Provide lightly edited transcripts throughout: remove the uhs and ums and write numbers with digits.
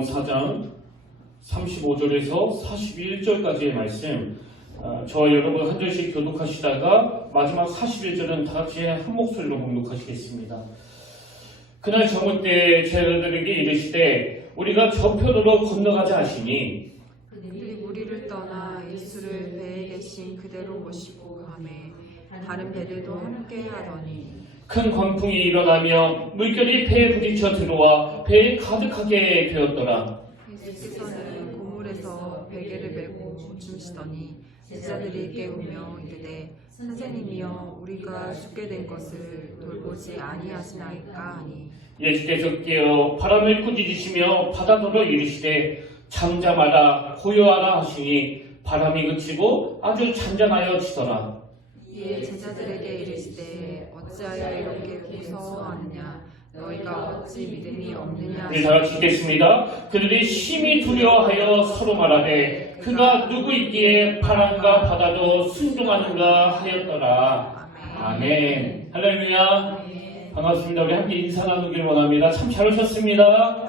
마가복음 4장 35절에서 41절까지의 말씀, 저와 여러분 한 절씩 교독하시다가 마지막 41절은 다 같이 한 목소리로 봉독하시겠습니다. 그날 저물 때 제자들에게 이르시되 우리가 저 편으로 건너가자 하시니 그들이 무리를 떠나 예수를 배에 계신 그대로 모시고 가매 다른 배들도 함께 하더니 큰 광풍이 일어나며 물결이 배에 부딪혀 들어와 배에 가득하게 되었더라. 예수께서는 고물에서 베개를 메고 주무시더니 제자들이 깨우며 이르되 선생님이여 우리가 죽게 된 것을 돌보지 아니하시나이까 하니 예수께서 깨어 바람을 꾸짖으시며 바다더러 이르시되 잠잠하라 고요하라 하시니 바람이 그치고 아주 잔잔하여지더라. 이에 제자들에게 이르시되 어찌하여 이렇게 무서워하느냐 너희가 어찌 믿음이 없느냐 우리 다 같이 읽겠습니다. 그들이 심히 두려워하여 서로 말하되 그가 누구이기에 바람과 바다도 순종하는가 하였더라. 아멘. 할렐루야. 반갑습니다. 우리 함께 인사 나누길 원합니다. 참 잘 오셨습니다.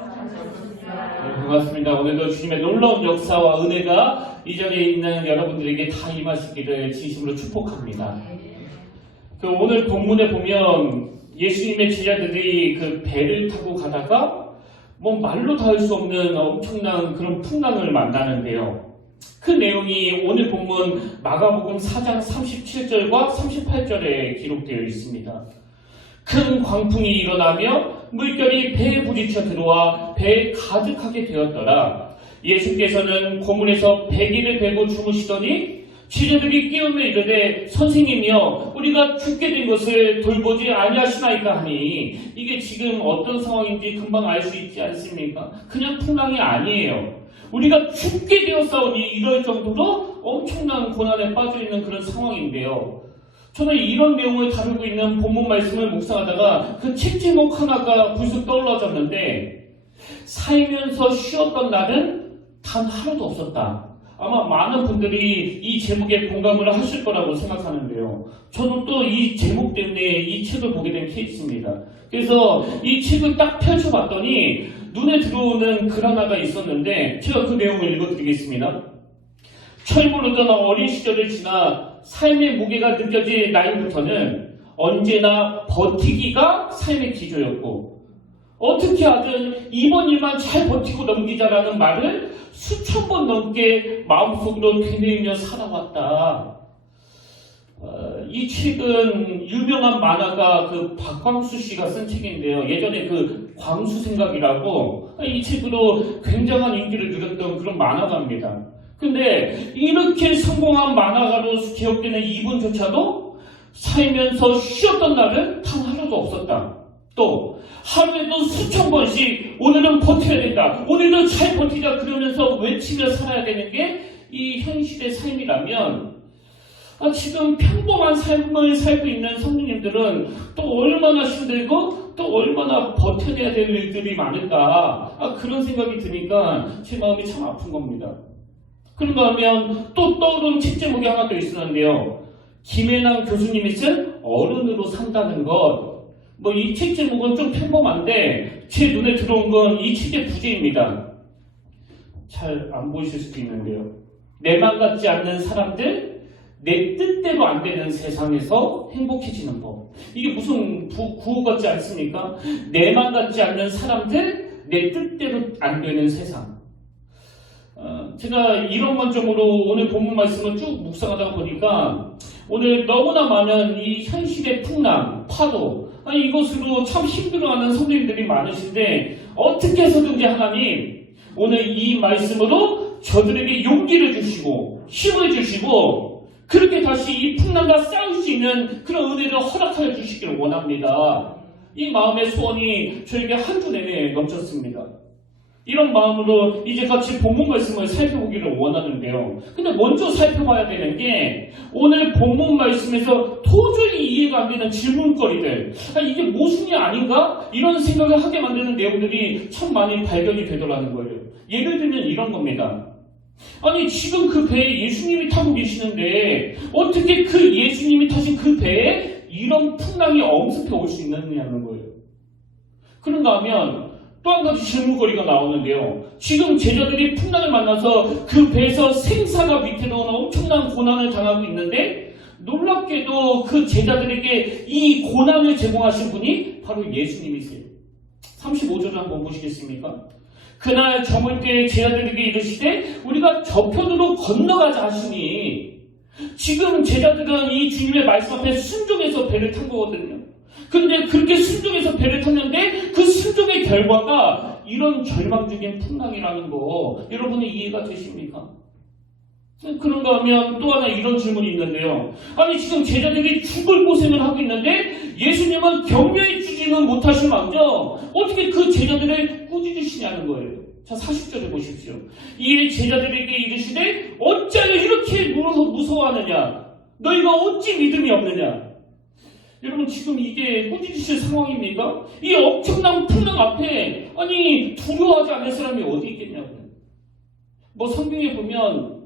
네, 반갑습니다. 오늘도 주님의 놀라운 역사와 은혜가 이 자리에 있는 여러분들에게 다 임하시기를 진심으로 축복합니다. 오늘 본문에 보면 예수님의 제자들이 그 배를 타고 가다가 말로 다 할 수 없는 엄청난 그런 풍랑을 만나는데요. 그 내용이 오늘 본문 마가복음 4장 37절과 38절에 기록되어 있습니다. 큰 광풍이 일어나며 물결이 배에 부딪혀 들어와 배에 가득하게 되었더라. 예수께서는 고물에서 배기를 베고 주무시더니 제자들이 깨우며 이르되 선생님이여 우리가 죽게 된 것을 돌보지 아니하시나이까 하니 이게 지금 어떤 상황인지 금방 알 수 있지 않습니까? 그냥 풍랑이 아니에요. 우리가 죽게 되었사오니 이럴 정도로 엄청난 고난에 빠져있는 그런 상황인데요. 저는 이런 내용을 다루고 있는 본문 말씀을 묵상하다가 그 책 제목 하나가 불쑥 떠올라졌는데 살면서 쉬었던 날은 단 하루도 없었다. 아마 많은 분들이 이 제목에 공감을 하실 거라고 생각하는데요. 저도 또 이 제목 때문에 이 책을 보게 된 케이스입니다. 그래서 이 책을 딱 펼쳐봤더니 눈에 들어오는 글 하나가 있었는데 제가 그 내용을 읽어드리겠습니다. 철부로 떠나 어린 시절을 지나 삶의 무게가 느껴질 나이부터는 언제나 버티기가 삶의 기조였고 어떻게 하든 이번 일만 잘 버티고 넘기자라는 말을 수천 번 넘게 마음속으로 되뇌이며 살아왔다. 이 책은 유명한 만화가 그 박광수 씨가 쓴 책인데요. 예전에 그 광수생각이라고 이 책으로 굉장한 인기를 누렸던 그런 만화가입니다. 근데 이렇게 성공한 만화가로 기억되는 이분조차도 살면서 쉬었던 날은 단 하루도 없었다. 또 하루에도 수천 번씩 오늘은 버텨야 된다. 오늘은 잘 버티자 그러면서 외치며 살아야 되는 게 이 현실의 삶이라면 지금 평범한 삶을 살고 있는 성도님들은 또 얼마나 힘들고 또 얼마나 버텨내야 될 일들이 많을까 그런 생각이 드니까 제 마음이 참 아픈 겁니다. 그런가 하면 또 떠오른 책 제목이 하나 더 있었는데요. 김혜남 교수님이 쓴 어른으로 산다는 것. 이 책 제목은 좀 평범한데 제 눈에 들어온 건 이 책의 부제입니다. 잘 안 보이실 수도 있는데요. 내 맘 같지 않는 사람들, 내 뜻대로 안 되는 세상에서 행복해지는 법. 이게 무슨 구호 같지 않습니까? 내 맘 같지 않는 사람들, 내 뜻대로 안 되는 세상. 제가 이런 관점으로 오늘 본문 말씀을 쭉 묵상하다 보니까 오늘 너무나 많은 이 현실의 풍랑, 파도, 이것으로 참 힘들어하는 성도님들이 많으신데 어떻게 해서든지 하나님 오늘 이 말씀으로 저들에게 용기를 주시고 힘을 주시고 그렇게 다시 이 풍랑과 싸울 수 있는 그런 은혜를 허락하여 주시기를 원합니다. 이 마음의 소원이 저에게 한 주 내내 넘쳤습니다. 이런 마음으로 이제 같이 본문 말씀을 살펴보기를 원하는데요. 근데 먼저 살펴봐야 되는 게 오늘 본문 말씀에서 도저히 이해가 안 되는 질문거리들, 이게 모순이 아닌가? 이런 생각을 하게 만드는 내용들이 참 많이 발견이 되더라는 거예요. 예를 들면 이런 겁니다. 아니 지금 그 배에 예수님이 타고 계시는데 어떻게 그 예수님이 타신 그 배에 이런 풍랑이 엄습해 올 수 있느냐는 거예요. 그런가 하면 또 한 가지 질문거리가 나오는데요. 지금 제자들이 풍랑을 만나서 그 배에서 생사가 위태로운 엄청난 고난을 당하고 있는데 놀랍게도 그 제자들에게 이 고난을 제공하신 분이 바로 예수님이세요. 35절을 한번 보시겠습니까? 그날 저물 때 제자들에게 이르시되 우리가 저편으로 건너가자 하시니, 지금 제자들은 이 주님의 말씀 앞에 순종해서 배를 탄 거거든요. 근데 그렇게 순종해서 배를 탔는데 그 순종의 결과가 이런 절망적인 풍랑이라는 거 여러분이 이해가 되십니까? 그런가 하면 또 하나 이런 질문이 있는데요. 아니 지금 제자들이 죽을 고생을 하고 있는데 예수님은 격려해 주지는 못하실 망정 어떻게 그 제자들을 꾸짖으시냐는 거예요. 자 40절을 보십시오. 이에 제자들에게 이르시되 어찌하여 이렇게 무서워하느냐, 너희가 어찌 믿음이 없느냐. 여러분 지금 이게 꾸짖으실 상황입니까? 이 엄청난 풍랑 앞에 아니 두려워하지 않을 사람이 어디 있겠냐고요. 뭐 성경에 보면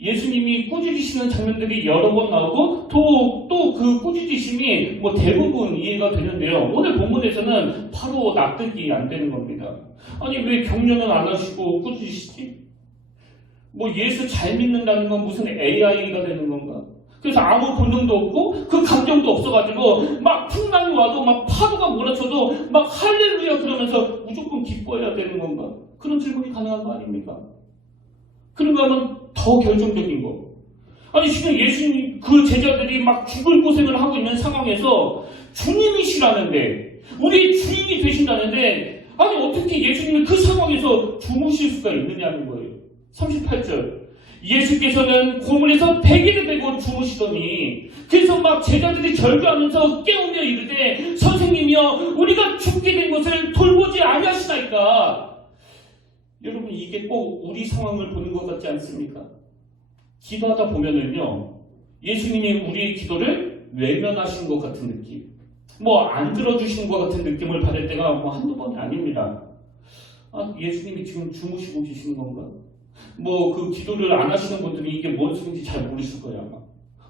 예수님이 꾸짖으시는 장면들이 여러 번 나오고 또 그 꾸짖으심이 뭐 대부분 이해가 되는데요. 오늘 본문에서는 바로 납득이 안 되는 겁니다. 아니 왜 격려는 안 하시고 꾸짖으시지? 뭐 예수 잘 믿는다는 건 무슨 AI가 되는 건가? 그래서 아무 본능도 없고 그 감정도 없어가지고 막 풍랑이 와도 막 파도가 몰아쳐도 막 할렐루야 그러면서 무조건 기뻐해야 되는 건가? 그런 질문이 가능한 거 아닙니까? 그런가 하면 더 결정적인 거. 아니 지금 예수님 그 제자들이 막 죽을 고생을 하고 있는 상황에서 주님이시라는데 우리 주인이 되신다는데 아니 어떻게 예수님이 그 상황에서 주무실 수가 있느냐는 거예요. 38절 예수께서는 고문에서 베개를 베고 주무시더니 그래서 막 제자들이 절규하면서 깨우며 이르되 선생님이여 우리가 죽게 된 것을 돌보지 아니하시나이까. 여러분 이게 꼭 우리 상황을 보는 것 같지 않습니까? 기도하다 보면은요 예수님이 우리의 기도를 외면하신 것 같은 느낌, 뭐 안 들어주신 것 같은 느낌을 받을 때가 뭐 한두 번이 아닙니다. 아, 예수님이 지금 주무시고 계시는 건가? 뭐 그 기도를 안 하시는 분들이 이게 뭔 소리인지 잘 모르실 거예요 아마.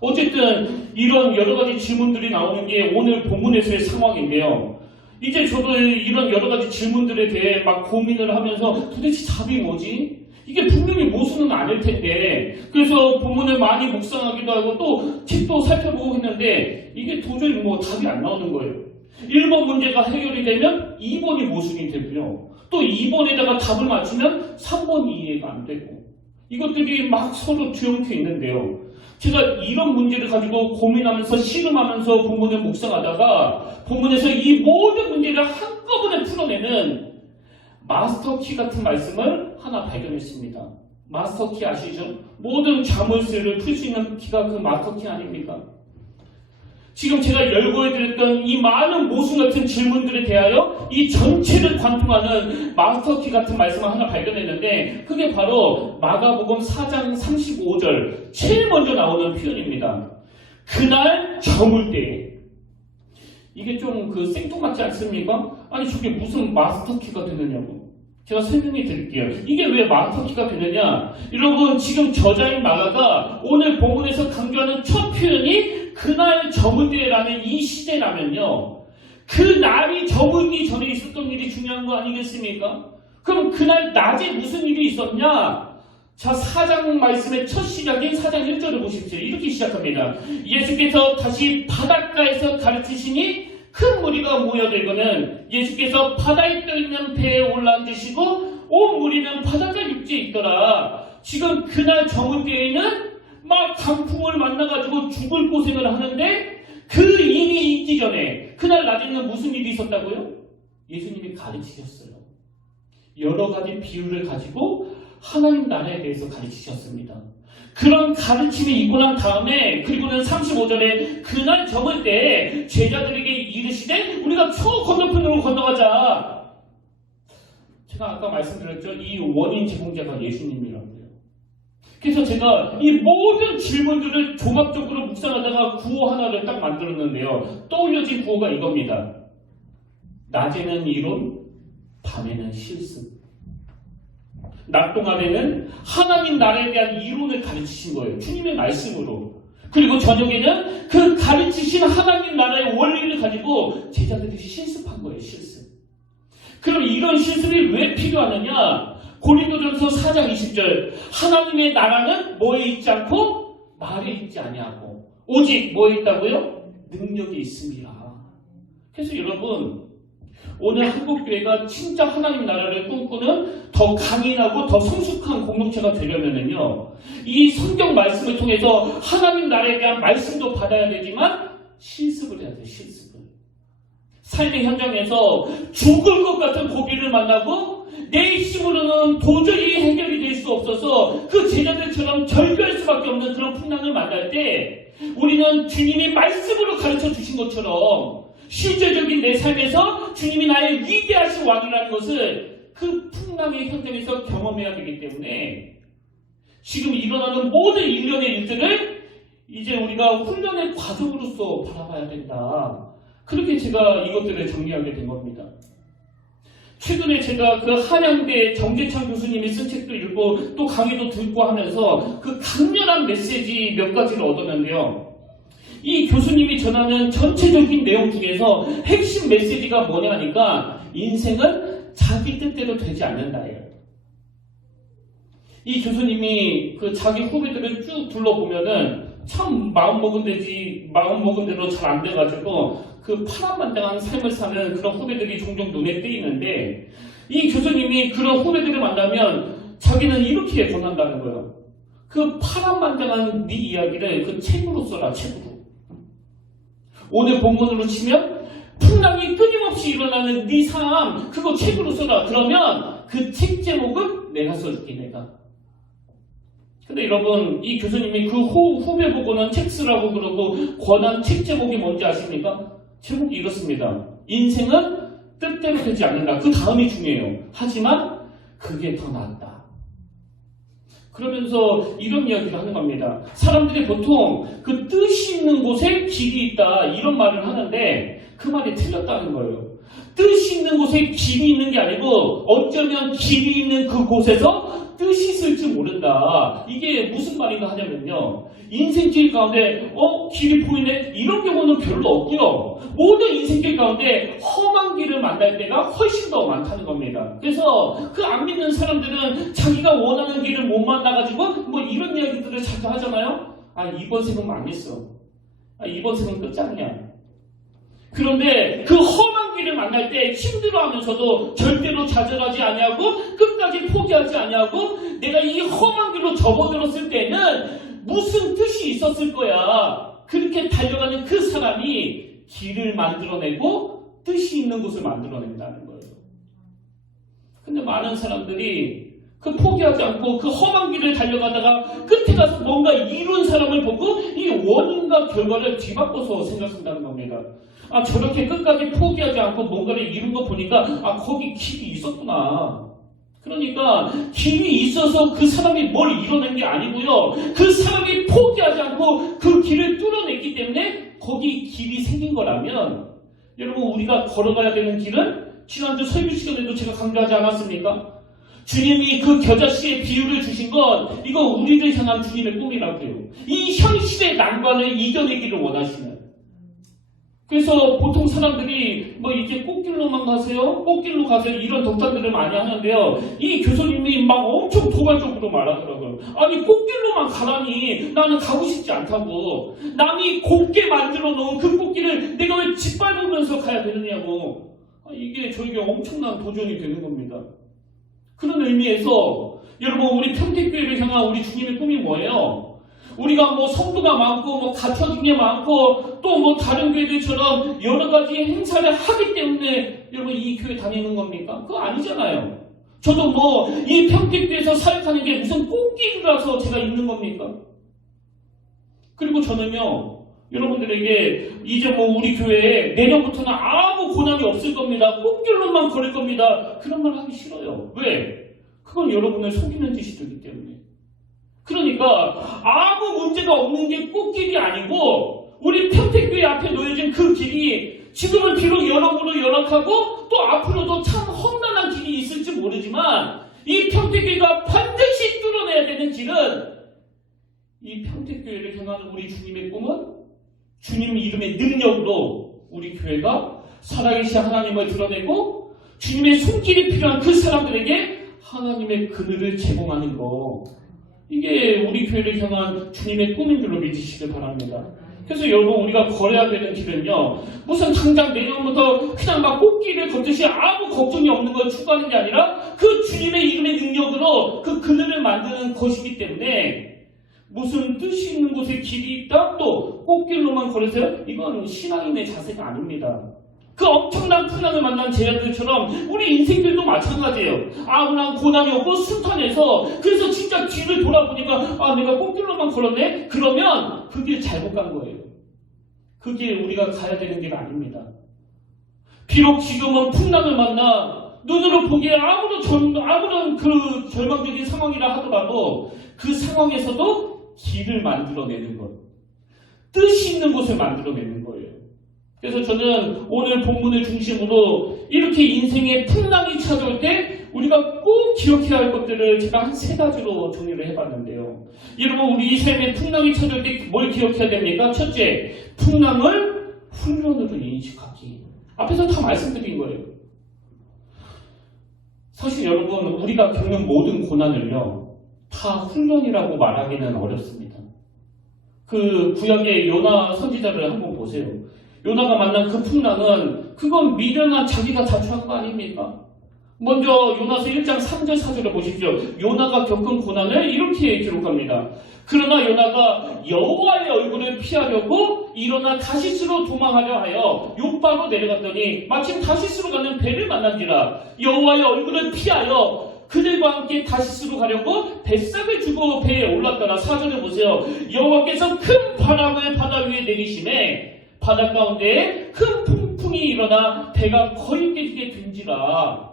어쨌든 이런 여러 가지 질문들이 나오는 게 오늘 본문에서의 상황인데요. 이제 저도 이런 여러 가지 질문들에 대해 막 고민을 하면서 도대체 답이 뭐지? 이게 분명히 모순은 아닐 텐데 그래서 본문을 많이 묵상하기도 하고 또 책도 살펴보고 했는데 이게 도저히 뭐 답이 안 나오는 거예요. 1번 문제가 해결이 되면 2번이 모순이 되고요. 또 2번에다가 답을 맞추면 3번이 이해가 안 되고 이것들이 막 서로 뒤엉켜 있는데요. 제가 이런 문제를 가지고 고민하면서 씨름하면서 본문을 묵상하다가 본문에서 이 모든 문제를 한꺼번에 풀어내는 마스터키 같은 말씀을 하나 발견했습니다. 마스터키 아시죠? 모든 자물쇠를 풀 수 있는 키가 그 마스터키 아닙니까? 지금 제가 열거해드렸던 이 많은 모순 같은 질문들에 대하여 이 전체를 관통하는 마스터키 같은 말씀을 하나 발견했는데 그게 바로 마가복음 4장 35절 제일 먼저 나오는 표현입니다. 그날 저물 때에. 이게 좀 그 생뚱맞지 않습니까? 아니 저게 무슨 마스터키가 되느냐고. 제가 설명해 드릴게요. 이게 왜 마스터키가 되느냐? 여러분 지금 저자인 마가가 오늘 본문에서 강조하는 첫 표현이 그날 저물 때라는 이 시제라면요. 그 날이 저물기 전에 있었던 일이 중요한 거 아니겠습니까? 그럼 그날 낮에 무슨 일이 있었냐? 자 4장 말씀의 첫 시작인 4장 1절을 보십시오. 이렇게 시작합니다. 예수께서 다시 바닷가에서 가르치시니 큰 무리가 모여들고는 예수께서 바다에 떠있는 배에 올라앉으시고 온 무리는 바닷가 육지에 있더라. 지금 그날 저물 때에는 막 강풍을 만나가지고 죽을 고생을 하는데 그 일이 있기 전에 그날 낮에는 무슨 일이 있었다고요? 예수님이 가르치셨어요. 여러 가지 비유를 가지고 하나님 나라에 대해서 가르치셨습니다. 그런 가르침이 있고 난 다음에 그리고는 35절에 그날 저물 때 제자들에게 이르시되 우리가 저 건너편으로 건너가자. 제가 아까 말씀드렸죠. 이 원인 제공자가 예수님이라고요. 그래서 제가 이 모든 질문들을 종합적으로 묵상하다가 구호 하나를 딱 만들었는데요. 떠올려진 구호가 이겁니다. 낮에는 이론, 밤에는 실습. 낮 동안에는 하나님 나라에 대한 이론을 가르치신 거예요. 주님의 말씀으로. 그리고 저녁에는 그 가르치신 하나님 나라의 원리를 가지고 제자들이 실습한 거예요. 실습. 그럼 이런 실습이 왜 필요하느냐? 고린도전서 4장 20절 하나님의 나라는 뭐에 있지 않고 말에 있지 아니하고 오직 뭐에 있다고요? 능력이 있습니다. 그래서 여러분 오늘 한국교회가 진짜 하나님 나라를 꿈꾸는 더 강인하고 더 성숙한 공동체가 되려면은요, 이 성경 말씀을 통해서 하나님 나라에 대한 말씀도 받아야 되지만 실습을 해야 돼. 실습을. 삶의 현장에서 죽을 것 같은 고비를 만나고 내 힘으로는 도저히 해결이 될 수 없어서 그 제자들처럼 절규할 수밖에 없는 그런 풍랑을 만날 때 우리는 주님이 말씀으로 가르쳐 주신 것처럼 실제적인 내 삶에서 주님이 나의 위대하신 왕이라는 것을 그 풍랑의 현장에서 경험해야 되기 때문에 지금 일어나는 모든 일련의 일들을 이제 우리가 훈련의 과정으로서 바라봐야 된다. 그렇게 제가 이것들을 정리하게 된 겁니다. 최근에 제가 그 한양대 정재창 교수님이 쓴 책도 읽고 또 강의도 듣고 하면서 그 강렬한 메시지 몇 가지를 얻었는데요. 이 교수님이 전하는 전체적인 내용 중에서 핵심 메시지가 뭐냐니까 인생은 자기 뜻대로 되지 않는다예요. 이 교수님이 그 자기 후배들을 쭉 둘러보면은 참 마음먹은 대로 잘 안 돼가지고 그 파란만장한 삶을 사는 그런 후배들이 종종 눈에 띄는데 이 교수님이 그런 후배들을 만나면 자기는 이렇게 권한다는 거예요. 그 파란만장한 네 이야기를 그 책으로 써라. 책으로. 오늘 본문으로 치면 풍랑이 끊임없이 일어나는 네 삶 그거 책으로 써라. 그러면 그 책 제목은 내가 써줄게. 내가. 근데 여러분 이 교수님이 그 후배 보고는 책 쓰라고 그러고 권한 책 제목이 뭔지 아십니까? 제목이 이렇습니다. 인생은 뜻대로 되지 않는다. 그 다음이 중요해요. 하지만 그게 더 낫다. 그러면서 이런 이야기를 하는 겁니다. 사람들이 보통 그 뜻이 있는 곳에 길이 있다 이런 말을 하는데 그 말이 틀렸다는 거예요. 뜻이 있는 곳에 길이 있는 게 아니고 어쩌면 길이 있는 그곳에서 뜻이 있을지 모른다. 이게 무슨 말인가 하냐면요. 인생길 가운데 길이 보이네? 이런 경우는 별로 없고요. 모든 인생길 가운데 험한 길을 만날 때가 훨씬 더 많다는 겁니다. 그래서 그 안 믿는 사람들은 자기가 원하는 길을 못 만나가지고 뭐 이런 이야기들을 자주 하잖아요. 이번 생은 망했어. 이번 생은 끝장이야. 그런데 그 험한 길을 만날 때 힘들어하면서도 절대로 좌절하지 아니하고 끝까지 포기하지 아니하고 내가 이 험한 길로 접어들었을 때는 무슨 뜻이 있었을 거야. 그렇게 달려가는 그 사람이 길을 만들어내고 뜻이 있는 곳을 만들어낸다는 거예요. 근데 많은 사람들이 그 포기하지 않고 그 험한 길을 달려가다가 끝에 가서 뭔가 이룬 사람을 보고 이 원인과 결과를 뒤바꿔서 생각한다는 겁니다. 저렇게 끝까지 포기하지 않고 뭔가를 이룬 거 보니까 거기 길이 있었구나. 그러니까 길이 있어서 그 사람이 뭘 이뤄낸 게 아니고요. 그 사람이 포기하지 않고 그 길을 뚫어냈기 때문에 거기 길이 생긴 거라면 여러분 우리가 걸어가야 되는 길은 지난주 설교 시간에도 제가 강조하지 않았습니까? 주님이 그 겨자씨의 비유를 주신 건 이거 우리를 향한 주님의 꿈이라고요. 이 현실의 난관을 이겨내기를 원하시는. 그래서 보통 사람들이 이제 꽃길로만 가세요? 꽃길로 가세요? 이런 덕담들을 많이 하는데요. 이 교수님이 막 엄청 도발적으로 말하더라고요. 꽃길로만 가라니 나는 가고 싶지 않다고. 남이 곱게 만들어 놓은 그 꽃길을 내가 왜 짓밟으면서 가야 되느냐고. 이게 저에게 엄청난 도전이 되는 겁니다. 그런 의미에서 여러분 우리 평택교회를 향한 우리 주님의 꿈이 뭐예요? 우리가 성도가 많고 갖춰진 게 많고 또 다른 교회들처럼 여러 가지 행사를 하기 때문에 여러분 이 교회 다니는 겁니까? 그거 아니잖아요. 저도 이 평택교회에서 사역하는 게 무슨 꽃길이라서 제가 있는 겁니까? 그리고 저는요 여러분들에게 이제 우리 교회에 내년부터는 아무 고난이 없을 겁니다. 꽃길로만 걸을 겁니다. 그런 말 하기 싫어요. 왜? 그건 여러분을 속이는 짓이 되기 때문에. 그러니까 아무 문제가 없는 게 꽃길이 아니고 우리 평택교회 앞에 놓여진 그 길이 지금은 비록 여러모로 열악하고 또 앞으로도 참 험난한 길이 있을지 모르지만 이 평택교회가 반드시 뚫어내야 되는 길은 이 평택교회를 향하는 우리 주님의 꿈은 주님 이름의 능력으로 우리 교회가 살아계신 하나님을 드러내고 주님의 손길이 필요한 그 사람들에게 하나님의 그늘을 제공하는 거, 이게 우리 교회를 향한 주님의 꿈인 줄로 믿으시길 바랍니다. 그래서 여러분, 우리가 걸어야 되는 길은요, 무슨 당장 내년부터 그냥 막 꽃길을 걷듯이 아무 걱정이 없는 걸 추구하는 게 아니라 그 주님의 이름의 능력으로 그 그늘을 만드는 것이기 때문에, 무슨 뜻이 있는 곳에 길이 있다, 또 꽃길로만 걸으세요? 이건 신앙인의 자세가 아닙니다. 그 엄청난 풍랑을 만난 제자들처럼 우리 인생들도 마찬가지예요. 아무런 고난이 없고 순탄해서, 그래서 진짜 뒤를 돌아보니까 내가 꽃길로만 걸었네? 그러면 그 길 잘못 간 거예요. 그 길 우리가 가야 되는 길 아닙니다. 비록 지금은 풍랑을 만나 눈으로 보기에 아무런 그 절망적인 상황이라 하더라도 그 상황에서도 길을 만들어내는 것, 뜻이 있는 곳을 만들어내는 거예요. 그래서 저는 오늘 본문을 중심으로 이렇게 인생의 풍랑이 찾아올 때 우리가 꼭 기억해야 할 것들을 제가 한 3가지로 정리를 해봤는데요. 여러분, 우리 삶의 풍랑이 찾아올 때 뭘 기억해야 됩니까? 첫째, 풍랑을 훈련으로 인식하기. 앞에서 다 말씀드린 거예요. 사실 여러분, 우리가 겪는 모든 고난을요, 다 훈련이라고 말하기는 어렵습니다. 그 구약의 요나 선지자를 한번 보세요. 요나가 만난 그 풍랑은, 그건 미련한 자기가 자초한 거 아닙니까? 먼저 요나서 1장 3절 4절을 보십시오. 요나가 겪은 고난을 이렇게 기록합니다. 그러나 요나가 여호와의 얼굴을 피하려고 일어나 다시스로 도망하려 하여 요바로 내려갔더니 마침 다시스로 가는 배를 만난지라. 여호와의 얼굴을 피하여 그들과 함께 다시스로 가려고 뱃삭을 주고 배에 올랐더라. 4절을 보세요. 여호와께서 큰 바람을 바다 위에 내리심에 바다 가운데에 큰 풍풍이 일어나 배가 거의 깨지게 된지라.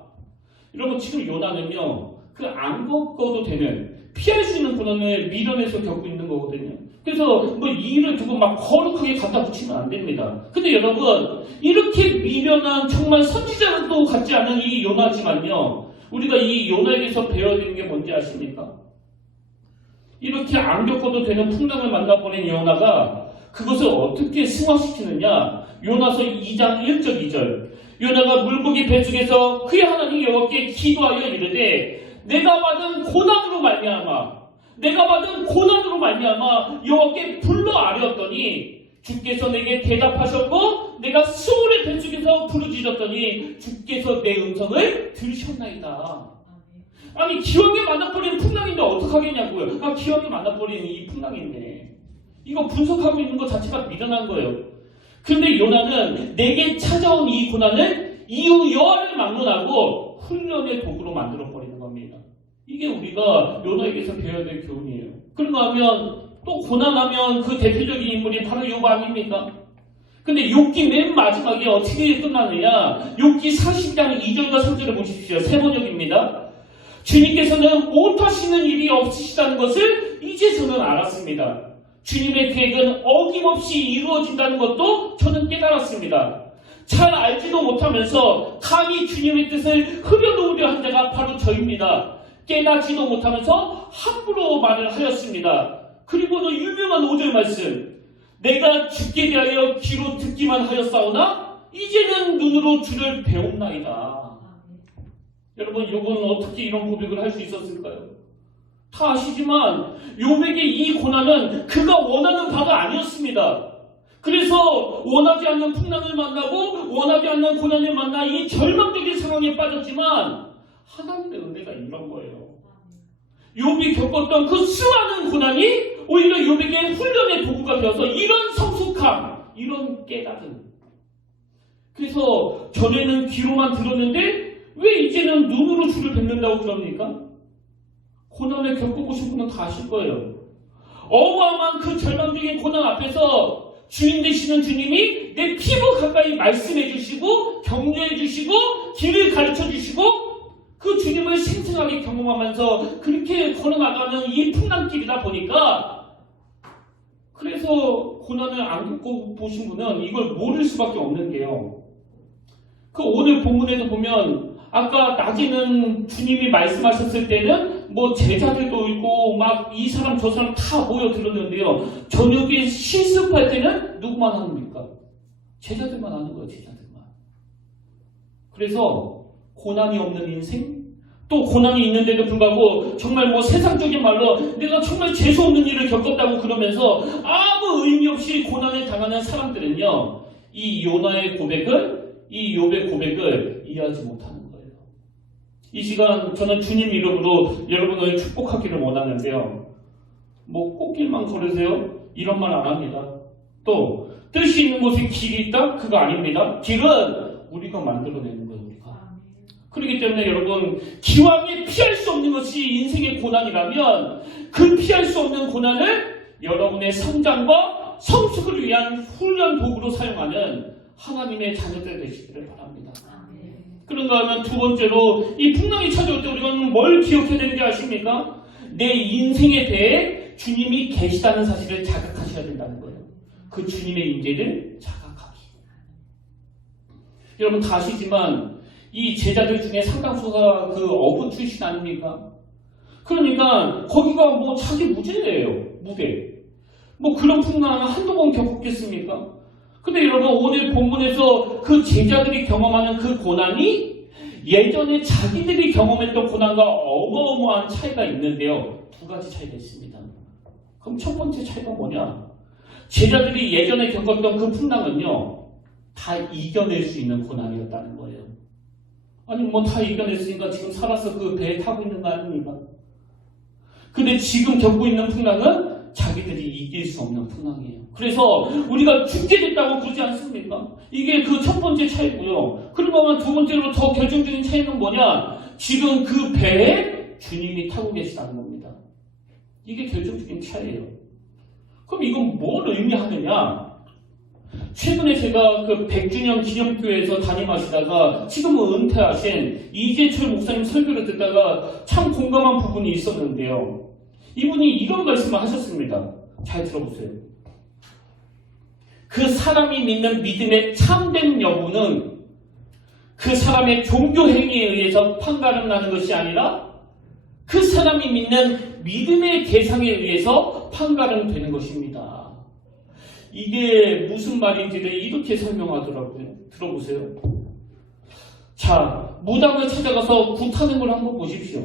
여러분, 지금 요나는요, 그 안 겪어도 되는, 피할 수 있는 고난을 미련해서 겪고 있는 거거든요. 그래서 뭐 이 일을 두고 막 거룩하게 갖다 붙이면 안 됩니다. 근데 여러분, 이렇게 미련한 정말 선지자도 같지 않은 이 요나지만요, 우리가 이 요나에게서 배워야 되는 게 뭔지 아십니까? 이렇게 안 겪어도 되는 풍랑을 만나버린 요나가 그것을 어떻게 승화시키느냐? 요나서 2장 1절 2절. 요나가 물고기 뱃속에서 그의 하나님 여호와께 기도하여 이르되 내가 받은 고난으로 말미암아 여호와께 불러 아뢰었더니 주께서 내게 대답하셨고 내가 수울의 뱃속에서 부르짖었더니 주께서 내 음성을 들으셨나이다. 아니, 기왕에 만나버린 풍랑인데 어떡하겠냐고요. 기왕에 만나버린 이 풍랑인데 이거 분석하고 있는 것 자체가 미련한 거예요. 그런데 요나는 내게 찾아온 이 고난을 이후 여호와를 막론하고 훈련의 도구로 만들어버리는 겁니다. 이게 우리가 요나에게서 배워야 될 교훈이에요. 그런가 하면 또 고난하면 그 대표적인 인물이 바로 욥 아닙니까? 근데 욥기 맨 마지막에 어떻게 끝나느냐? 욥기 40장 2절과 3절을 보십시오. 세 번역입니다. 주님께서는 못하시는 일이 없으시다는 것을 이제 저는 알았습니다. 주님의 계획은 어김없이 이루어진다는 것도 저는 깨달았습니다. 잘 알지도 못하면서 감히 주님의 뜻을 흐려놓으려 한 자가 바로 저입니다. 깨닫지도 못하면서 함부로 말을 하였습니다. 그리고는 유명한 5절 말씀. 내가 주께 대하여 귀로 듣기만 하였사오나 이제는 눈으로 주를 배웠나이다. 여러분, 욥은 어떻게 이런 고백을 할 수 있었을까요? 다 아시지만 욥에게 이 고난은 그가 원하는 바가 아니었습니다. 그래서 원하지 않는 풍랑을 만나고 원하지 않는 고난을 만나 이 절망적인 상황에 빠졌지만 하나님의 은혜가 이런 거예요. 욥이 겪었던 그 수많은 고난이 오히려 욥에게 훈련의 도구가 되어서 이런 성숙함, 이런 깨달음. 그래서 전에는 귀로만 들었는데 왜 이제는 눈으로 주를 뵙는다고 그럽니까? 고난을 겪어보신 분은 다 아실 거예요. 어마어마한 그 절망적인 고난 앞에서 주인 되시는 주님이 내 피부 가까이 말씀해 주시고 격려해 주시고 길을 가르쳐 주시고 그 주님을 생생하게 경험하면서 그렇게 걸어나가는 이 풍랑길이다 보니까, 그래서 고난을 안 겪어보신 분은 이걸 모를 수밖에 없는 게요. 그 오늘 본문에도 보면 아까 낮에는 주님이 말씀하셨을 때는 뭐 제자들도 있고 막 이 사람 저 사람 다 모여 들었는데요. 저녁에 실습할 때는 누구만 합니까? 제자들만 하는 거예요. 제자들만. 그래서 고난이 없는 인생? 또 고난이 있는데도 불구하고 정말 뭐 세상적인 말로 내가 정말 재수없는 일을 겪었다고 그러면서 아무 의미 없이 고난을 당하는 사람들은요, 이 요나의 고백을, 이 욥의 고백을 이해하지 못하는 거예요. 이 시간 저는 주님 이름으로 여러분을 축복하기를 원하는데요. 뭐 꽃길만 걸으세요? 이런 말 안 합니다. 또 뜻이 있는 곳에 길이 있다? 그거 아닙니다. 길은 우리가 만들어내는 거예요. 우리가. 그렇기 때문에 여러분, 기왕에 피할 수 없는 것이 인생의 고난이라면 그 피할 수 없는 고난을 여러분의 성장과 성숙을 위한 훈련 도구로 사용하는 하나님의 자녀들 되시기를 바랍니다. 그런가 하면 두 번째로 이 풍랑이 찾아올 때 우리가 뭘 기억해야 되는 게 아십니까? 내 인생에 대해 주님이 계시다는 사실을 자각하셔야 된다는 거예요. 그 주님의 임재를 자각하기. 여러분 다 아시지만 이 제자들 중에 상당수가 그 어부 출신 아닙니까? 그러니까 거기가 뭐 자기 무대예요. 무대. 뭐 그런 풍랑을 한두 번 겪었겠습니까? 근데 여러분 오늘 본문에서 그 제자들이 경험하는 그 고난이 예전에 자기들이 경험했던 고난과 어마어마한 차이가 있는데요. 두 가지 차이가 있습니다. 그럼 첫 번째 차이가 뭐냐? 제자들이 예전에 겪었던 그 풍랑은요, 다 이겨낼 수 있는 고난이었다는 거예요. 아니 뭐 다 이겨냈으니까 지금 살아서 그 배에 타고 있는 거 아닙니까? 근데 지금 겪고 있는 풍랑은 자기들이 이길 수 없는 풍랑이에요. 그래서 우리가 죽게 됐다고 그러지 않습니까? 이게 그 첫 번째 차이고요. 그리고 아마 두 번째로 더 결정적인 차이는 뭐냐? 지금 그 배에 주님이 타고 계시다는 겁니다. 이게 결정적인 차이예요. 그럼 이건 뭘 의미하느냐? 최근에 제가 그 100주년 기념교회에서 담임하시다가 지금은 은퇴하신 이재철 목사님 설교를 듣다가 참 공감한 부분이 있었는데요. 이분이 이런 말씀을 하셨습니다. 잘 들어보세요. 그 사람이 믿는 믿음의 참된 여부는 그 사람의 종교 행위에 의해서 판가름 나는 것이 아니라 그 사람이 믿는 믿음의 대상에 의해서 판가름 되는 것입니다. 이게 무슨 말인지를 이렇게 설명하더라고요. 들어보세요. 자, 무당을 찾아가서 굿하는 걸 한번 보십시오.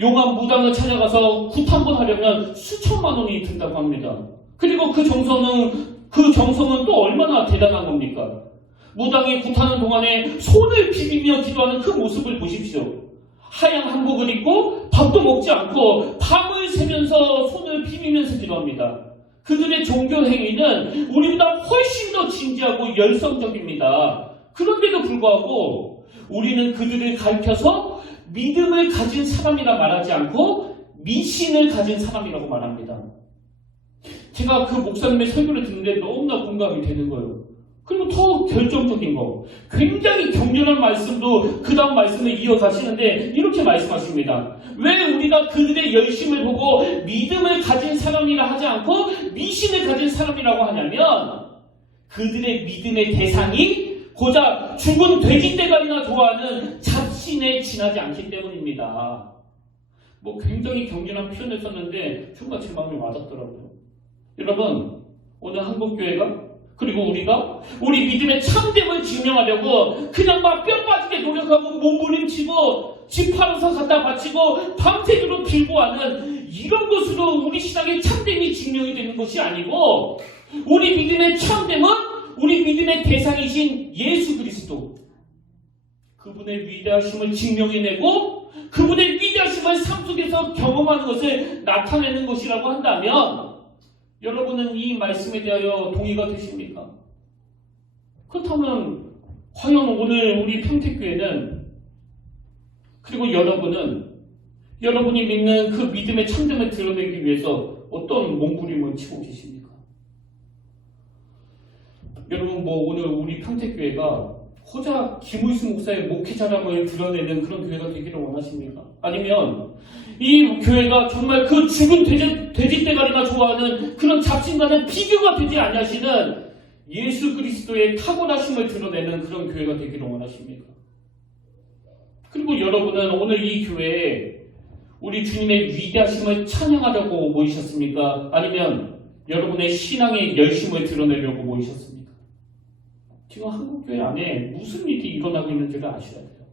용한 무당을 찾아가서 굿 한 번 하려면 수천만 원이 든다고 합니다. 그리고 그 정성은 또 얼마나 대단한 겁니까? 무당이 굿하는 동안에 손을 비비며 기도하는 그 모습을 보십시오. 하얀 한복을 입고 밥도 먹지 않고 밤을 새면서 손을 비비면서 기도합니다. 그들의 종교 행위는 우리보다 훨씬 더 진지하고 열성적입니다. 그런데도 불구하고 우리는 그들을 가르쳐서 믿음을 가진 사람이라 말하지 않고 미신을 가진 사람이라고 말합니다. 제가 그 목사님의 설교를 듣는데 너무나 공감이 되는 거예요. 그리고 더 결정적인 거, 굉장히 격렬한 말씀도 그 다음 말씀을 이어가시는데 이렇게 말씀하십니다. 왜 우리가 그들의 열심을 보고 믿음을 가진 사람이라 하지 않고 미신을 가진 사람이라고 하냐면 그들의 믿음의 대상이 고작 죽은 돼지떼가리나 좋아하는 잡신에 지나지 않기 때문입니다. 뭐 굉장히 격렬한 표현을 썼는데 정말 제 마음에 와닿더라고요. 여러분, 오늘 한국교회가 그리고 우리가 우리 믿음의 참됨을 증명하려고 그냥 막 뼈 빠지게 노력하고 몸부림치고 집 팔아서 갖다 바치고 밤새도록 빌고 하는 이런 것으로 우리 신앙의 참됨이 증명이 되는 것이 아니고 우리 믿음의 참됨은 우리 믿음의 대상이신 예수 그리스도 그분의 위대하심을 증명해내고 그분의 위대하심을 삶 속에서 경험하는 것을 나타내는 것이라고 한다면 여러분은 이 말씀에 대하여 동의가 되십니까? 그렇다면 과연 오늘 우리 평택교회는 그리고 여러분은 여러분이 믿는 그 믿음의 참됨을 드러내기 위해서 어떤 몸부림을 치고 계십니까? 여러분 뭐 오늘 우리 평택교회가 호자 김의수 목사의 목회자람을 드러내는 그런 교회가 되기를 원하십니까? 아니면 이 교회가 정말 그 죽은 돼지떼가리나 좋아하는 그런 잡신과는 비교가 되지 아니하시는 예수 그리스도의 탁월하심을 드러내는 그런 교회가 되기를 원하십니까? 그리고 여러분은 오늘 이 교회에 우리 주님의 위대하심을 찬양하려고 모이셨습니까? 아니면 여러분의 신앙의 열심을 드러내려고 모이셨습니까? 지금 한국교회 안에 무슨 일이 일어나고 있는지를 아셔야 돼요.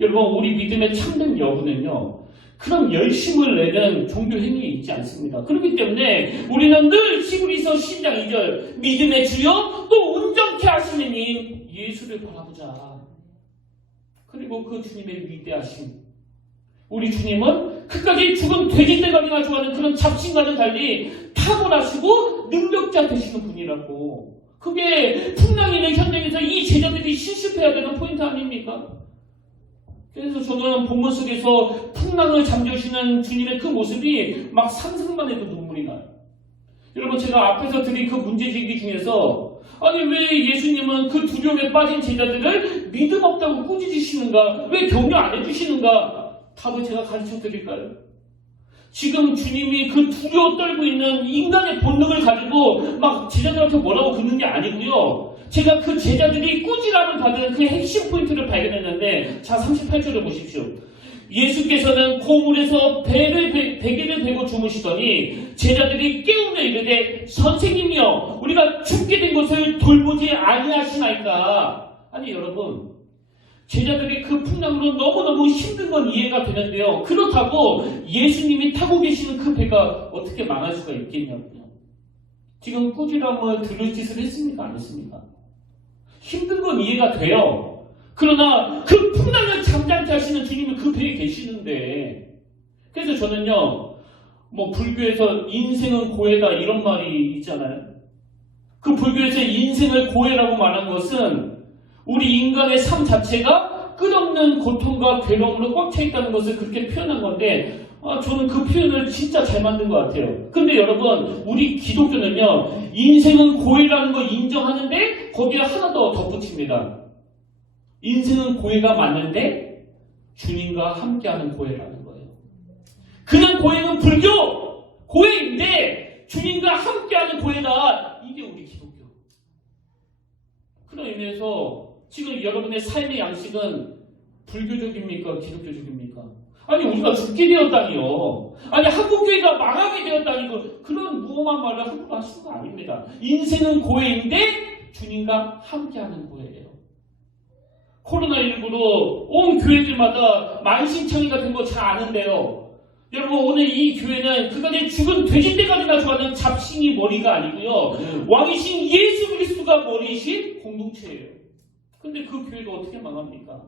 여러분, 우리 믿음의 참된 여부는요, 그런 열심을 내는 종교 행위에 있지 않습니다. 그렇기 때문에 우리는 늘 히브리서 10장 2절 믿음의 주여 또 온전케 하시는 이 예수를 바라보자. 그리고 그 주님의 위대하심. 우리 주님은 끝까지 죽은 돼지 떼가리나 좋아하는 그런 잡신과는 달리 탁월하시고 능력자 되시는 분이라고. 그게 풍랑이는 현장에서 이 제자들이 실습해야 되는 포인트 아닙니까? 그래서 저는 본문 속에서 풍랑을 잠재우시는 주님의 그 모습이 막 상상만 해도 눈물이 나요. 여러분, 제가 앞에서 드린 그 문제제기 중에서 아니 왜 예수님은 그 두려움에 빠진 제자들을 믿음 없다고 꾸짖으시는가? 왜 격려 안 해주시는가? 답을 제가 가르쳐 드릴까요? 지금 주님이 그 두려워 떨고 있는 인간의 본능을 가지고 막 제자들한테 뭐라고 긋는 게 아니고요. 제가 그 제자들이 꾸지람을 받은 그 핵심 포인트를 발견했는데, 자 38절을 보십시오. 예수께서는 고물에서 베개를 베고 주무시더니 제자들이 깨우며 이르되 선생님이여 우리가 죽게 된 것을 돌보지 아니하시나이까. 아니 여러분, 제자들이 그 풍랑으로 너무너무 힘든 건 이해가 되는데요. 그렇다고 예수님이 타고 계시는 그 배가 어떻게 망할 수가 있겠냐고요. 지금 꾸지람을 들을 짓을 했습니까? 안 했습니까? 힘든 건 이해가 돼요. 그러나 그 풍랑을 잠잠케 하시는 주님은 그 배에 계시는데, 그래서 저는요, 뭐 불교에서 인생은 고해다 이런 말이 있잖아요. 그 불교에서 인생을 고해라고 말한 것은 우리 인간의 삶 자체가 끝없는 고통과 괴로움으로 꽉 차 있다는 것을 그렇게 표현한 건데, 저는 그 표현을 진짜 잘 만든 것 같아요. 근데 여러분, 우리 기독교는요, 인생은 고해라는 거 인정하는데 거기에 하나 더 덧붙입니다. 인생은 고해가 맞는데 주님과 함께하는 고해라는 거예요. 그냥 고해는 불교 고해인데 주님과 함께하는 고해다. 이게 우리 기독교. 그런 의미에서 지금 여러분의 삶의 양식은 불교적입니까? 기독교적입니까? 아니 우리가 죽게 되었다니요. 아니 한국교회가 망하게 되었다니 그런 무엄한 말을 함부로 하시는 거 아닙니다. 인생은 고해인데 주님과 함께하는 고해예요. 코로나19로 온 교회들마다 만신창이가 된 거 잘 아는데요. 여러분 오늘 이 교회는 그간의 죽은 돼지떼가리나 좋아하는 잡신이 머리가 아니고요. 왕이신 예수 그리스도가 머리이신 공동체예요. 근데 그 교회가 어떻게 망합니까?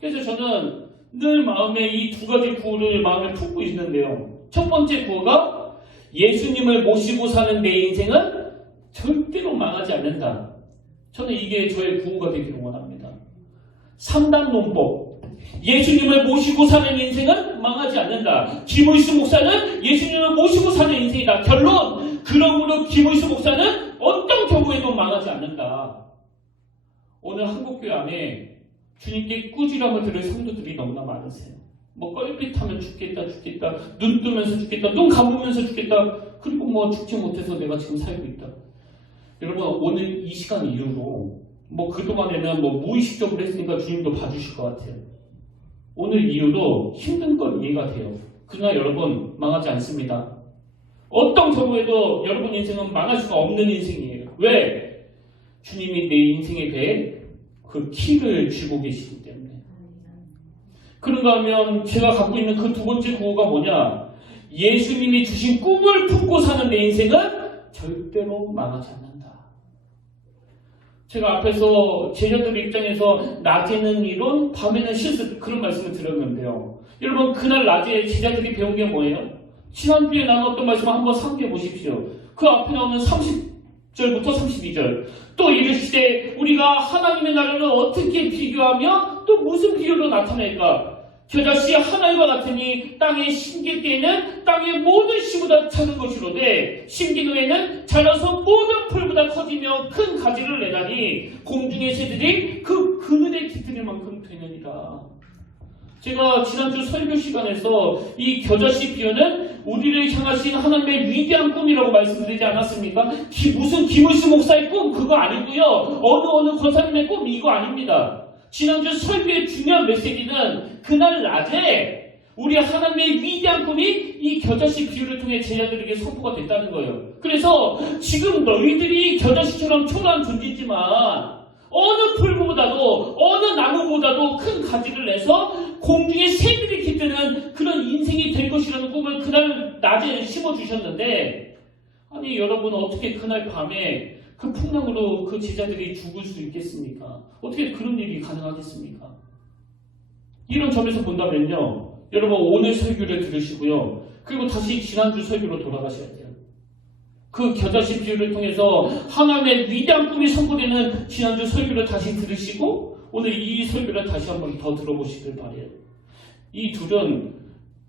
그래서 저는 늘 마음에 이 두 가지 구호를 마음에 품고 있는데요. 첫 번째 구호가 예수님을 모시고 사는 내 인생은 절대로 망하지 않는다. 저는 이게 저의 구호가 되기를 원합니다. 3단 논법. 예수님을 모시고 사는 인생은 망하지 않는다. 김의수 목사는 예수님을 모시고 사는 인생이다. 결론, 그러므로 김의수 목사는 어떤 경우에도 망하지 않는다. 오늘 한국교회 안에 주님께 꾸지람을 들을 성도들이 너무나 많으세요. 뭐 껄핏하면 죽겠다, 눈 뜨면서 죽겠다, 눈 감으면서 죽겠다, 그리고 뭐 죽지 못해서 내가 지금 살고 있다. 여러분 오늘 이 시간 이후로 뭐 그동안에는 뭐 무의식적으로 했으니까 주님도 봐주실 것 같아요. 오늘 이후로 힘든 건 이해가 돼요. 그러나 여러분 망하지 않습니다. 어떤 경우에도 여러분 인생은 망할 수가 없는 인생이에요. 왜? 주님이 내 인생의 배에 그 키를 쥐고 계시기 때문에. 그런가 하면 제가 갖고 있는 그 두 번째 구호가 뭐냐? 예수님이 주신 꿈을 품고 사는 내 인생은 절대로 망하지 않는다. 제가 앞에서 제자들 입장에서 낮에는 이론, 밤에는 실습 그런 말씀을 드렸는데요. 여러분 그날 낮에 제자들이 배운 게 뭐예요? 지난주에 나눴던 말씀 한번 상기해 보십시오. 그 앞에 나오는 30절부터 32절. 또 이르시되 우리가 하나님의 나라를 어떻게 비교하며 또 무슨 비유로 나타낼까? 겨자씨 하나님과 같으니 땅에 심길 때에는 땅의 모든 씨보다 작은 것이로되 심긴 후에는 자라서 모든 풀보다 커지며 큰 가지를 내다니 공중의 새들이 그 그늘에 깃들일 만큼 되느니라. 제가 지난주 설교 시간에서 이 겨자씨 비유는 우리를 향하신 하나님의 위대한 꿈이라고 말씀드리지 않았습니까? 무슨 김의수 목사의 꿈 그거 아니고요. 어느 권사님의 꿈 이거 아닙니다. 지난주 설교의 중요한 메시지는 그날 낮에 우리 하나님의 위대한 꿈이 이 겨자씨 비유를 통해 제자들에게 선포가 됐다는 거예요. 그래서 지금 너희들이 겨자씨처럼 초라한 존재지만 어느 풀보다도 어느 나무보다도 큰 가지를 내서 공중에 새들이 깃드는 그런 인생이 될 것이라는 꿈을 그날 낮에 심어주셨는데, 아니 여러분, 어떻게 그날 밤에 그 풍랑으로 그 제자들이 죽을 수 있겠습니까? 어떻게 그런 일이 가능하겠습니까? 이런 점에서 본다면요, 여러분 오늘 설교를 들으시고요, 그리고 다시 지난주 설교로 돌아가셔야 돼요. 그 겨자씨 비유를 통해서 하나님의 위대한 꿈이 선포되는 지난주 설교를 다시 들으시고 오늘 이 설교를 다시 한번 더 들어보시길 바래요. 이 둘은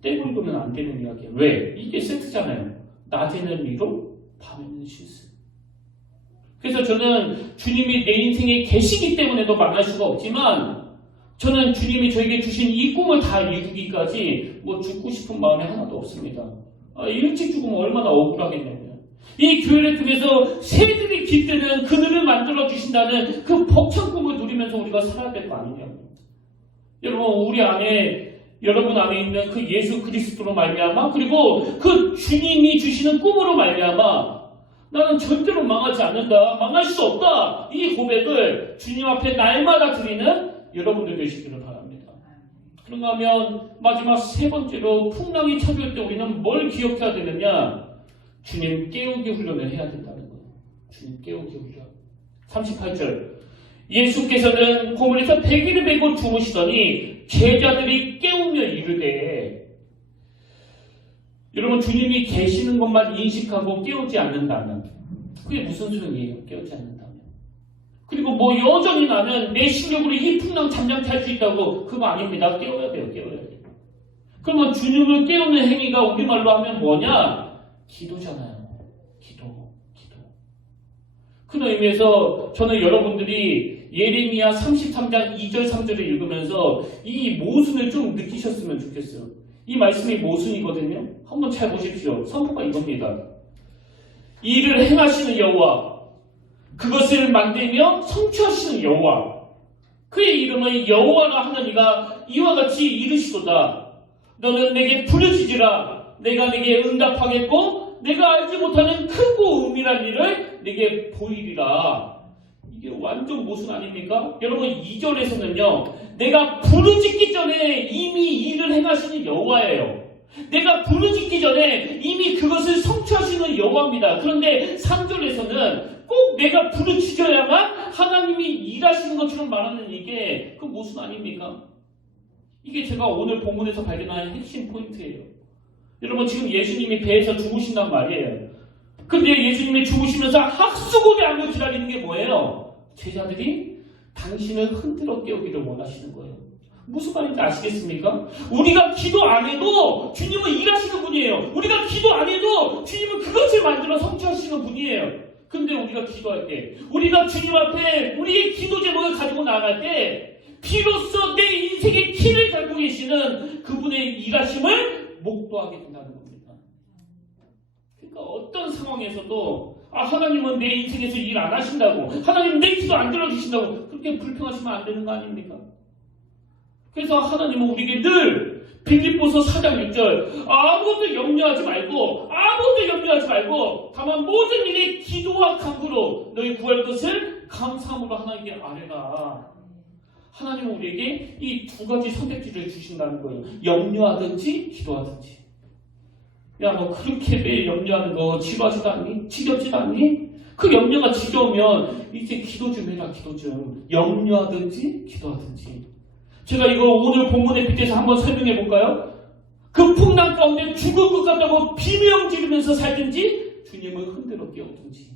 떼굴고는 안 되는 이야기예요. 왜? 이게 세트잖아요. 낮에는 위로, 밤에는 실수. 그래서 저는 주님이 내 인생에 계시기 때문에도 망할 수가 없지만, 저는 주님이 저에게 주신 이 꿈을 다 이루기까지 죽고 싶은 마음이 하나도 없습니다. 일찍 죽으면 얼마나 억울하겠냐고요. 이 교회를 통해서 새들이 깃드는 그늘을 만들어 주신다는 그 벅찬 꿈을 누리면서 우리가 살아야 될 거 아니냐고요. 여러분, 여러분 안에 있는 그 예수 그리스도로 말미암아, 그리고 그 주님이 주시는 꿈으로 말미암아 나는 절대로 망하지 않는다, 망할 수 없다, 이 고백을 주님 앞에 날마다 드리는 여러분들 되시기를 바랍니다. 그런가 하면 마지막 세 번째로, 풍랑이 찾아올 때 우리는 뭘 기억해야 되느냐? 주님 깨우기 훈련을 해야 된다는 거예요. 주님 깨우기 훈련. 38절. 예수께서는 고물에서 베개를 메고 주무시더니 제자들이 깨우며 이르되, 여러분, 주님이 계시는 것만 인식하고 깨우지 않는다면 그게 무슨 소용이에요? 깨우지 않는다면. 그리고 여전히 나는 내 실력으로 이 풍랑 잠잠케 할 수 있다고, 그거 아닙니다. 깨워야 돼요. 깨워야 돼요. 그러면 주님을 깨우는 행위가 우리말로 하면 뭐냐? 기도잖아요. 기도. 그런 의미에서 저는 여러분들이 예레미야 33장 2절 3절을 읽으면서 이 모순을 좀 느끼셨으면 좋겠어요. 이 말씀이 모순이거든요. 한번 잘 보십시오. 선포가 이겁니다. 이를 행하시는 여호와, 그것을 만들며 성취하시는 여호와, 그의 이름은 여호와라 하는 이가 이와 같이 이르시도다. 너는 내게 부르짖으라. 내가 내게 응답하겠고 내가 알지 못하는 크고 은밀한 일을 내게 보이리라. 이게 완전 모순 아닙니까? 여러분, 2절에서는요, 내가 부르짖기 전에 이미 일을 행하시는 여호와예요. 내가 부르짖기 전에 이미 그것을 성취하시는 여호와입니다. 그런데 3절에서는 꼭 내가 부르짖어야만 하나님이 일하시는 것처럼 말하는 이게 그 모순 아닙니까? 이게 제가 오늘 본문에서 발견한 핵심 포인트예요. 여러분, 지금 예수님이 배에서 주무신단 말이에요. 근데 예수님이 주무시면서 학수고대 안을 기다리는 게 뭐예요? 제자들이 당신을 흔들어 깨우기를 원하시는 거예요. 무슨 말인지 아시겠습니까? 우리가 기도 안 해도 주님은 일하시는 분이에요. 우리가 기도 안 해도 주님은 그것을 만들어 성취하시는 분이에요. 근데 우리가 기도할 때, 우리가 주님 앞에 우리의 기도 제목을 가지고 나아갈 때, 비로소 내 인생의 키를 잡고 계시는 그분의 일하심을 목도하게 된다는 겁니다. 그러니까 어떤 상황에서도 하나님은 내 인생에서 일 안 하신다고, 하나님은 내 기도 안 들어주신다고 그렇게 불평하시면 안 되는 거 아닙니까? 그래서 하나님은 우리에게 늘 빌립보서 4장 6절 아무것도 염려하지 말고 다만 모든 일에 기도와 간구로 너희 구할 것을 감사함으로 하나님께 아뢰라. 하나님은 우리에게 이 두 가지 선택지를 주신다는 거예요. 염려하든지 기도하든지. 야, 너 그렇게 매일 염려하는 거 지루하지도 않니? 지겹지도 않니? 그 염려가 지겨우면 이제 기도 좀 해라. 기도 좀. 염려하든지 기도하든지. 제가 이거 오늘 본문에 빗대서 한번 설명해 볼까요? 그 풍랑 가운데 죽을 것 같다고 비명 지르면서 살든지 주님을 흔들어 깨우든지.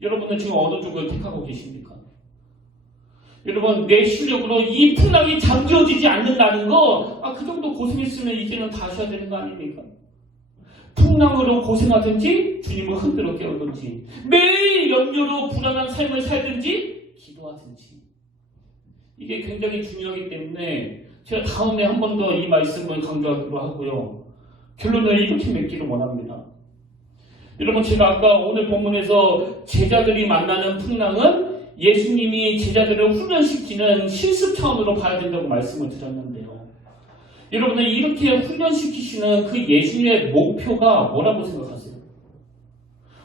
여러분은 지금 어느 쪽을 택하고 계십니까? 여러분, 내 실력으로 이 풍랑이 잠재워지지 않는다는 거, 그 정도 고생했으면 이제는 다 하셔야 되는 거 아닙니까? 풍랑으로 고생하든지 주님을 흔들어 깨우든지, 매일 염려로 불안한 삶을 살든지 기도하든지. 이게 굉장히 중요하기 때문에 제가 다음에 한 번 더 이 말씀을 강조하기로 하고요. 결론을 이렇게 맺기를 원합니다. 여러분, 제가 아까 오늘 본문에서 제자들이 만나는 풍랑은 예수님이 제자들을 훈련시키는 실습 차원으로 봐야 된다고 말씀을 드렸는데요. 여러분은 이렇게 훈련시키시는 그 예수님의 목표가 뭐라고 생각하세요?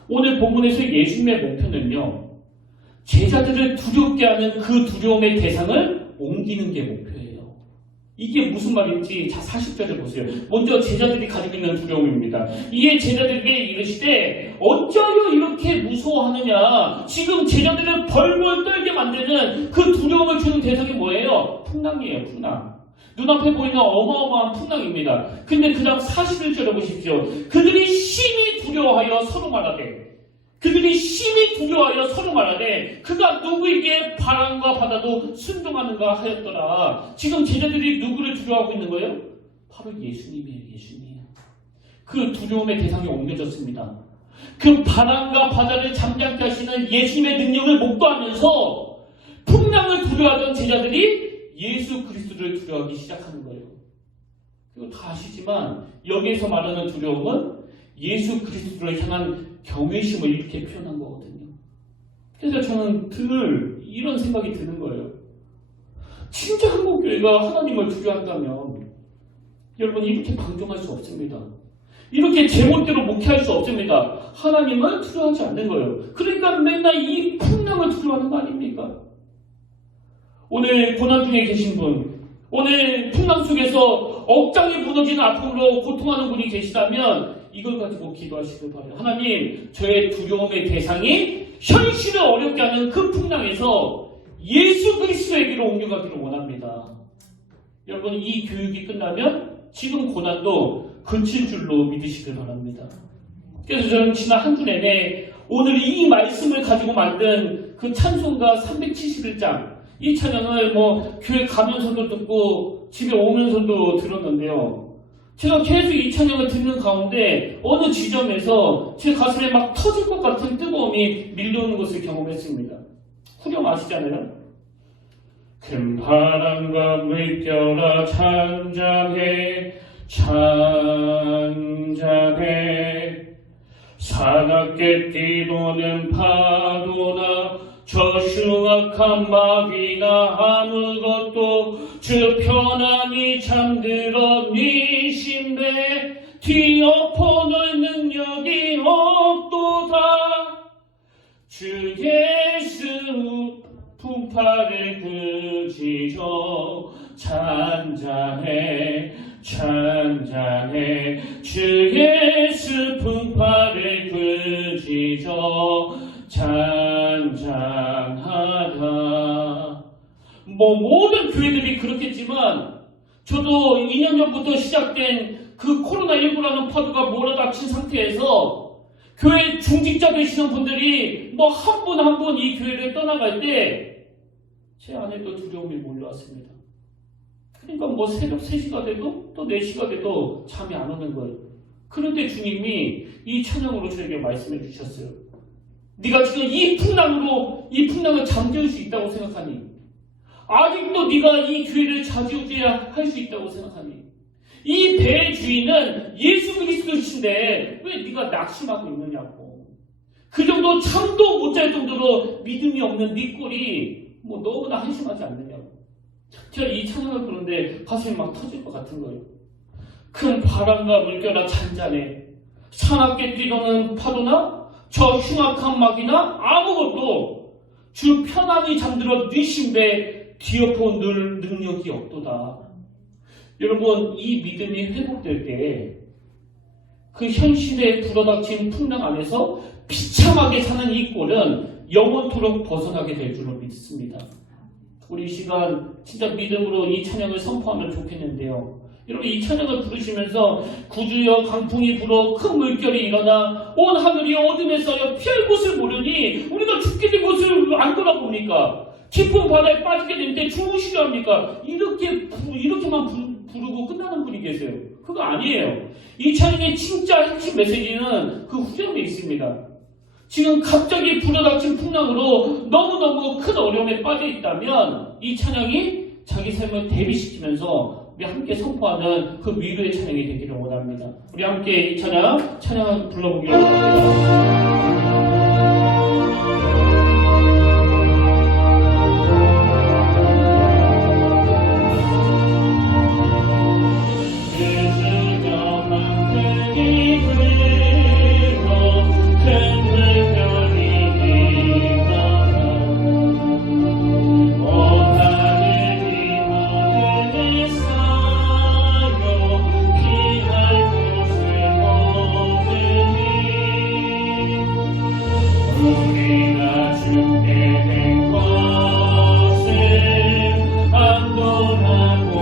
오늘 본문에서 예수님의 목표는요, 제자들을 두렵게 하는 그 두려움의 대상을 옮기는 게 목표예요. 이게 무슨 말인지 자 40절을 보세요. 먼저 제자들이 가지고 있는 두려움입니다. 이에 제자들에게 이르시되 어찌하여 이렇게 무서워하느냐. 지금 제자들을 벌벌 떨게 만드는 그 두려움을 주는 대상이 뭐예요? 풍랑이에요. 풍랑. 눈앞에 보이는 어마어마한 풍랑입니다. 근데 그 다음 41절을 보십시오. 그들이 심히 두려워하여 서로 말하되 그가 누구에게 바람과 바다도 순종하는가 하였더라. 지금 제자들이 누구를 두려워하고 있는 거예요? 바로 예수님이에요. 예수님. 그 두려움의 대상이 옮겨졌습니다. 그 바람과 바다를 잠잠케 하시는 예수님의 능력을 목도하면서 풍랑을 두려워하던 제자들이 예수 그리스도를 두려워하기 시작하는 거예요. 이거 다 아시지만 여기에서 말하는 두려움은 예수 그리스도를 향한 경외심을 이렇게 표현한 거거든요. 그래서 저는 늘 이런 생각이 드는 거예요. 진짜 한국교회가 하나님을 두려워한다면 여러분 이렇게 방종할 수 없습니다. 이렇게 제멋대로 목회할 수 없습니다. 하나님을 두려워하지 않는 거예요. 그러니까 맨날 이 풍랑을 두려워하는 거 아닙니까? 오늘 고난 중에 계신 분, 오늘 풍랑 속에서 억장이 무너지는 아픔으로 고통하는 분이 계시다면 이걸 가지고 기도하시길 바라요. 하나님, 저의 두려움의 대상이 현실을 어렵게 하는 그 풍랑에서 예수 그리스도에게로 옮겨가기를 원합니다. 여러분, 이 교육이 끝나면 지금 고난도 그칠 줄로 믿으시길 바랍니다. 그래서 저는 지난 한 주 내내 오늘 이 말씀을 가지고 만든 그 찬송가 371장 이 찬양을 교회 가면서도 듣고 집에 오면서도 들었는데요. 제가 계속 이 찬양을 듣는 가운데 어느 지점에서 제 가슴에 막 터질 것 같은 뜨거움이 밀려오는 것을 경험했습니다. 후렴 아시잖아요? 큰 바람과 물결아 잔잔해 사납게 뛰노는 파도나 저 흉악한 마귀나 아무것도 주 편안히 잠들어 네 신배 뒤엎어놓을 능력이 없도다. 주 예수 품팔을 그지저 잔잔해 주 예수 품팔을 그지저 잔잔하다. 모든 교회들이 그렇겠지만 저도 2년 전부터 시작된 그 코로나19라는 파도가 몰아닥친 상태에서 교회 중직자 되시는 분들이 한 분 한 분 이 교회를 떠나갈 때 제 안에도 두려움이 몰려왔습니다. 그러니까 새벽 3시가 돼도 또 4시가 돼도 잠이 안 오는 거예요. 그런데 주님이 이 찬양으로 저에게 말씀해 주셨어요. 네가 지금 이 풍랑을 잠재울 수 있다고 생각하니? 아직도 네가 이 교회를 좌지우지할 수 있다고 생각하니? 이 배의 주인은 예수 그리스도이신데 왜 네가 낙심하고 있느냐고. 그 정도 잠도 못 잘 정도로 믿음이 없는 네 꼴이 너무나 한심하지 않느냐고. 제가 이 찬양을 부르는데 가슴이 막 터질 것 같은 거예요. 큰 바람과 물결아 잔잔해 사납게 뛰노는 파도나 저 흉악한 마귀나 아무것도 주 편안히 잠들어 네 신배 뒤엎어 놓을 능력이 없도다. 여러분, 이 믿음이 회복될 때 그 현실에 불어닥친 풍랑 안에서 비참하게 사는 이 꼴은 영원토록 벗어나게 될 줄로 믿습니다. 우리 이 시간 진짜 믿음으로 이 찬양을 선포하면 좋겠는데요. 여러분, 이 찬양을 부르시면서 구주여 강풍이 불어 큰 물결이 일어나 온 하늘이 어둠에 쌓여 피할 곳을 모르니 우리가 죽게 된 곳을 안 돌아봅니까? 깊은 바다에 빠지게 되는데 죽으시려 합니까? 이렇게만 부르고 끝나는 분이 계세요. 그거 아니에요. 이 찬양의 진짜 핵심 메시지는 그 후렴에 있습니다. 지금 갑자기 불어닥친 풍랑으로 너무너무 큰 어려움에 빠져 있다면 이 찬양이 자기 삶을 대비시키면서 우리 함께 선포하는 그 위로의 찬양이 되기를 원합니다. 우리 함께 이 찬양 불러보기를 원합니다. 우리가 죽게 된 것을 안도하옵니다.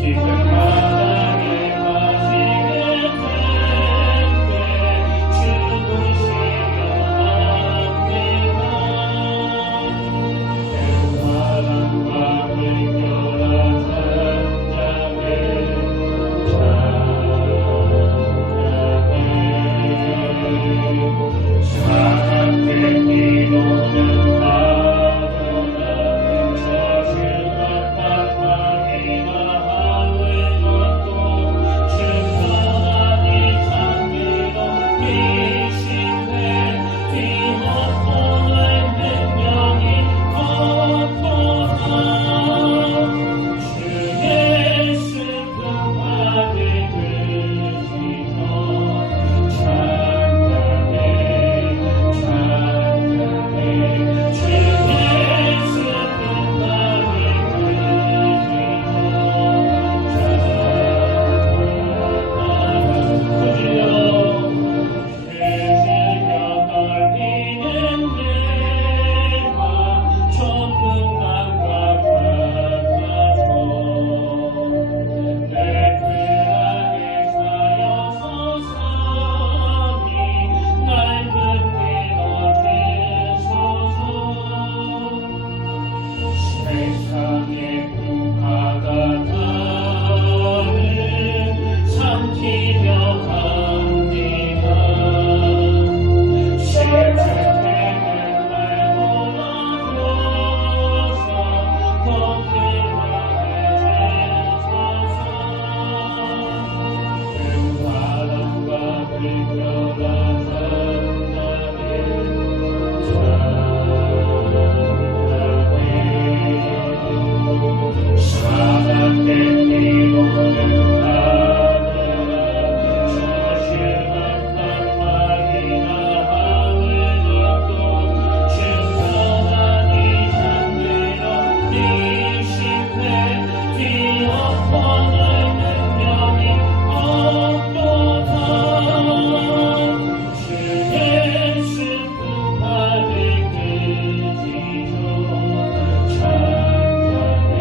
깊은 바닥에 빠지게 된데 죽으시려 합니다. 바람과 물결아 잠잠해 사랑의 기도는 하도다 저주가 깜빡이나 하늘 걷고 주편하니 장기로 미신해 뒤엎어낼 능력이 없도다 주의 슬픔 받을 그지도 찬양해 주의 슬픔 받을 그지도 그지며 떨리는 내가 천국난과 같아서 내 그 안에 사여서 사니 날 붙들어주소서 세상의 풍파가 나를 삼키려 합니다. 실증되는 날 돌아보서 걱정하게 주소서 그 바람과 불결아 잠잠해 사랑의 기도는 하늘아 저주가 깜빡이나 하늘 걷고 주편하니 잠들어 미신해 뒤엎어낼 능력이 없도다 주의 슬픔 받을 그지도 찬양해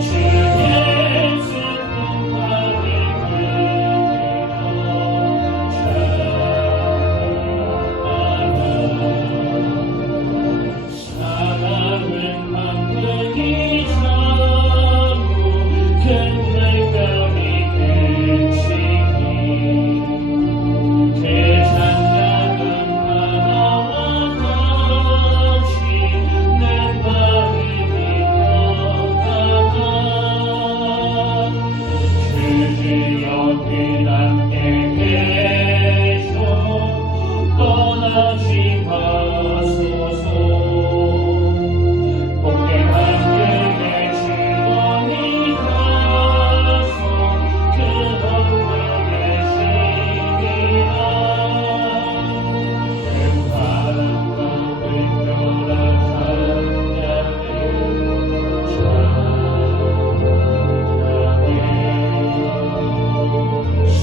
주의 슬픔 받을 그지도 사랑은 만능이 자무 큰 물결이 그치니 그 잔잔한 바다와 같이 내 마음이 변하다 그 주여 그 함께 계셔 떠나지 마소서 복된 하늘의 주권이 가서 그 언덕에 시리라 그 바람과 불결아 잠잠해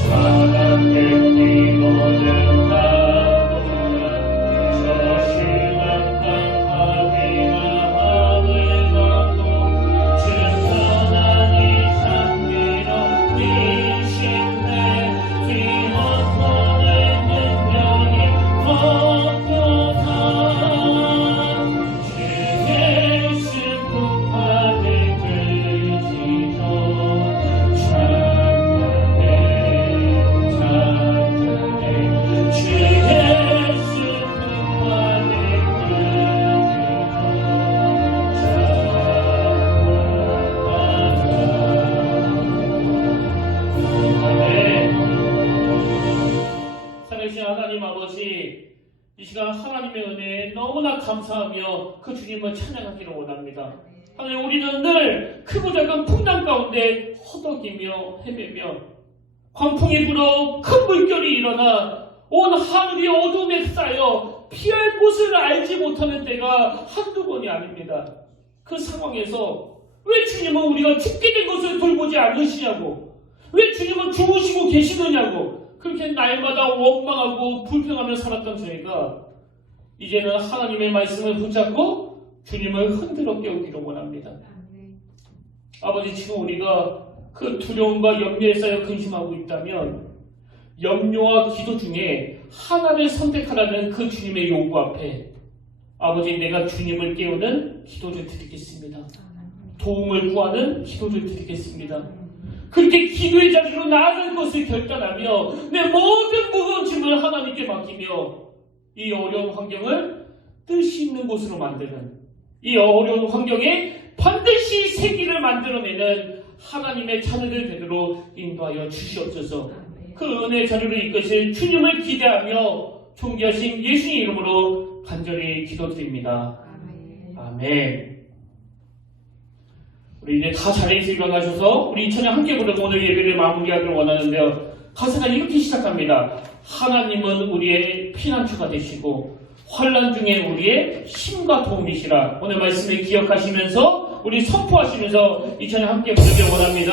사랑의 기도는 하늘아 저주가 깜빡이나 하늘 걷고 주편하니 잠들어 미신해 뒤엎어낼 능력이 없도다 주의 슬픔 받을 그지도 찬양해 주의 슬픔 받을 그지도 살아계신 하나님 아버지, 이 시간 하나님의 은혜에 너무나 감사하며 그 주님을 찬양하기를 원합니다. 하나님, 우리는 늘 크고 작은 풍랑 가운데 허덕이며 헤매며 광풍이 불어 큰 물결이 일어나 온 하늘이 어둠에 쌓여 피할 곳을 알지 못하는 때가 한두 번이 아닙니다. 그 상황에서 왜 주님은 우리가 죽게 된 것을 돌보지 않으시냐고, 왜 주님은 주무시고 계시느냐고 그렇게 날마다 원망하고 불평하며 살았던 저희가 이제는 하나님의 말씀을 붙잡고 주님을 흔들어 깨우기를 원합니다. 아버지, 지금 우리가 그 두려움과 염려에 쌓여 근심하고 있다면 염려와 기도 중에 하나를 선택하라는 그 주님의 요구 앞에 아버지, 내가 주님을 깨우는 기도를 드리겠습니다. 도움을 구하는 기도를 드리겠습니다. 그렇게 기도의 자리로 나아갈 것을 결단하며 내 모든 무거운 짐을 하나님께 맡기며 이 어려운 환경을 뜻이 있는 곳으로 만드는, 이 어려운 환경에 반드시 새기를 만들어내는 하나님의 자녀들 되도록 인도하여 주시옵소서. 그 은혜의 자리로 이끄실 주님을 기대하며 존귀하신 예수님 이름으로 간절히 기도드립니다. 아멘. 우리 이제 다 자리에서 일어나셔서 우리 이 찬양 함께 부르고 오늘 예배를 마무리하기를 원하는데요. 가사가 이렇게 시작합니다. 하나님은 우리의 피난처가 되시고 환난 중에 우리의 힘과 도움이시라. 오늘 말씀을 기억하시면서 우리 선포하시면서 이 찬양 함께 부르기를 원합니다.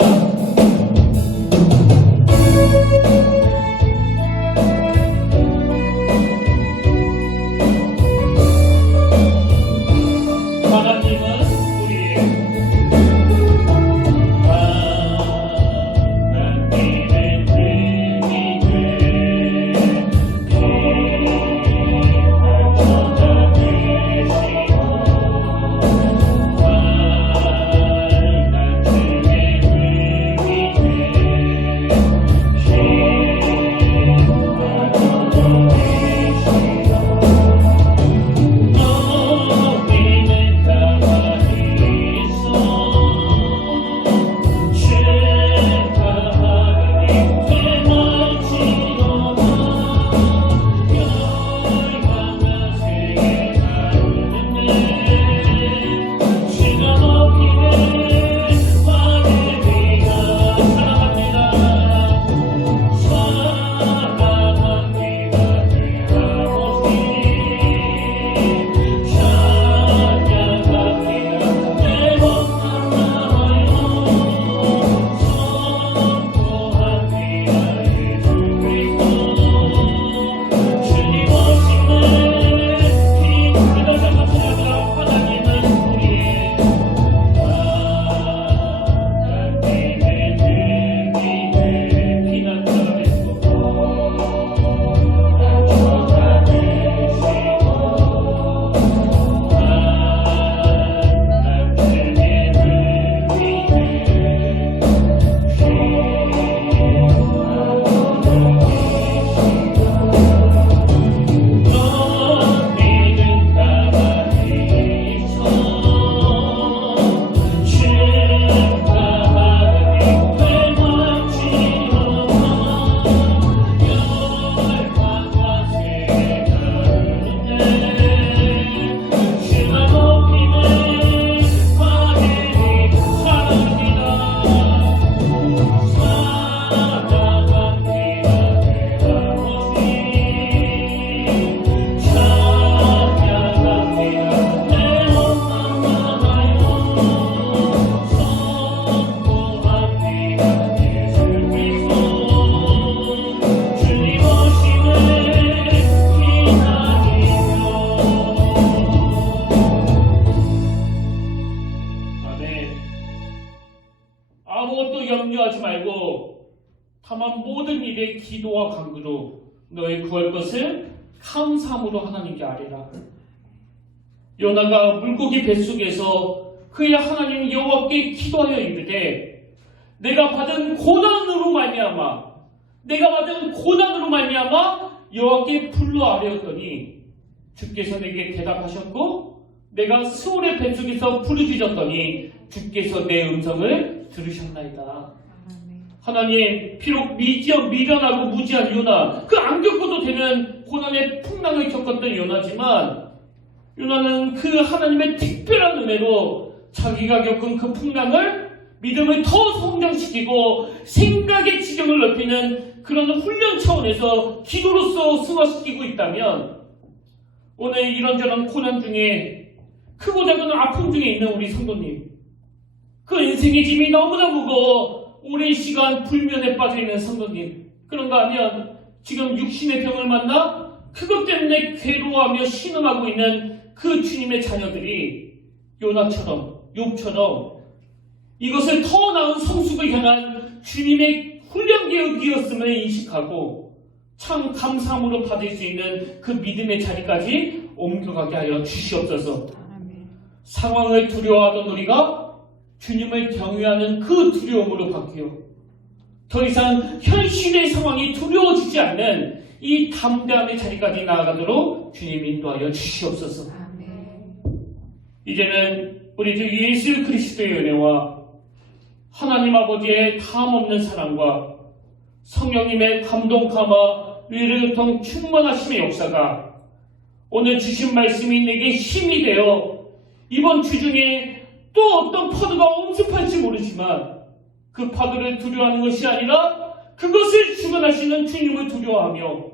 다만 모든 일에 기도와 간구로 너의 구할 것을 감사함으로 하나님께 아뢰라. 요나가 물고기 뱃속에서 그의 하나님 여호와께 기도하여 이르되 내가 받은 고난으로 말미암아 여호와께 불러 아뢰었더니 주께서 내게 대답하셨고 내가 스올의 뱃속에서 부르짖었더니 주께서 내 음성을 들으셨나이다. 하나님, 비록 미련하고 무지한 요나, 그 안 겪어도 되는 고난의 풍랑을 겪었던 요나지만 요나는 그 하나님의 특별한 은혜로 자기가 겪은 그 풍랑을 믿음을 더 성장시키고 생각의 지경을 넓히는 그런 훈련 차원에서 기도로서 승화시키고 있다면 오늘 이런저런 고난 중에 크고 작은 아픔 중에 있는 우리 성도님, 그 인생의 짐이 너무나 무거워 오랜 시간 불면에 빠져 있는 성도님, 그런가 하면 지금 육신의 병을 만나 그것 때문에 괴로워하며 신음하고 있는 그 주님의 자녀들이 요나처럼, 욥처럼 이것을 더 나은 성숙을 향한 주님의 훈련계획이었음을 인식하고 참 감사함으로 받을 수 있는 그 믿음의 자리까지 옮겨가게 하여 주시옵소서. 상황을 두려워하던 우리가 주님을 경외하는 그 두려움으로 바뀌어 더 이상 현실의 상황이 두려워지지 않는 이 담대함의 자리까지 나아가도록 주님 인도하여 주시옵소서. 이제는 우리 주 예수 그리스도의 은혜와 하나님 아버지의 다함없는 사랑과 성령님의 감동 감화 위로통 충만하심의 역사가 오늘 주신 말씀이 내게 힘이 되어 이번 주 중에 또 어떤 파도가 엄습할지 모르지만 그 파도를 두려워하는 것이 아니라 그것을 주관하시는 주님을 두려워하며